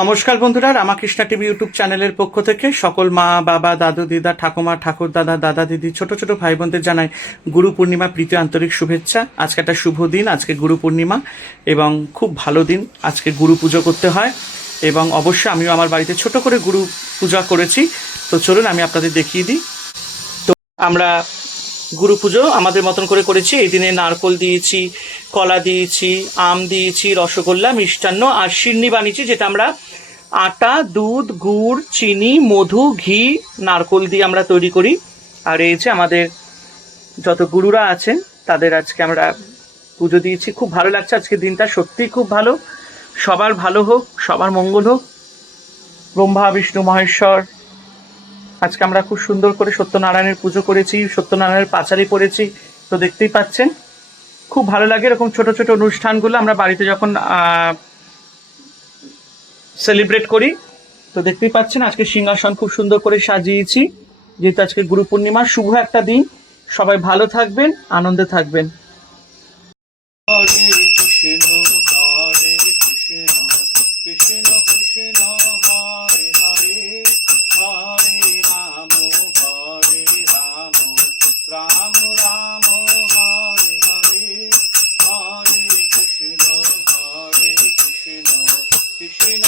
নমস্কার বন্ধুরা, Ramakrishna TV YouTube চ্যানেলের পক্ষ থেকে সকল মা বাবা দাদু দিদা ঠাকুমা ঠাকুর দাদা দাদা দিদি ছোট ছোট ভাই বোনদের জানাই গুরু পূর্ণিমা প্রীতি আন্তরিক শুভেচ্ছা। আজকে একটা শুভ দিন, আজকে গুরু পূর্ণিমা এবং খুব ভালো দিন। আজকে গুরু পুজো করতে হয় এবং অবশ্যই আমিও আমার বাড়িতে ছোট করে গুরু পূজা করেছি। তো চলুন আমি আপনাদের দেখিয়ে দিই। তো আমরা গুরু পুজো আমাদের মতন করে করেছি। এই দিনে নারকোল দিয়েছি, কলা দিয়েছি, আম দিয়েছি, রসগোল্লা, মিষ্টান্ন আর সিন্নি বানিয়েছি, যেটা আমরা আটা, দুধ, গুড়, চিনি, মধু, ঘি, নারকোল দিয়ে আমরা তৈরি করি। আর এই যে আমাদের যত গুরুরা আছেন তাদের আজকে আমরা পুজো দিয়েছি। খুব ভালো লাগছে, আজকে দিনটা সত্যিই খুব ভালো। সবার ভালো হোক, সবার মঙ্গল হোক। ব্রহ্মা বিষ্ণু মহেশ্বর, আজকে আমরা খুব সুন্দর করে সত্যনারায়ণের পুজো করেছি, সত্যনারায়ণের পাঁচালি পড়েছি। তো দেখতেই পাচ্ছেন খুব ভালো লাগে এরকম ছোট ছোট অনুষ্ঠানগুলো আমরা বাড়িতে যখন সেলিব্রেট করি। তো দেখতেই পাচ্ছেন আজকে সিংহাসন খুব সুন্দর করে সাজিয়েছি, যেহেতু আজকে গুরু পূর্ণিমা। শুভ একটা দিন, সবাই ভালো থাকবেন, আনন্দে থাকবেন। হরে কৃষ্ণ হরে কৃষ্ণ কৃষ্ণ কৃষ্ণ হরে হরে, হরে রাম হরে রাম রাম রাম হরে হরে, হরে কৃষ্ণ কৃষ্ণ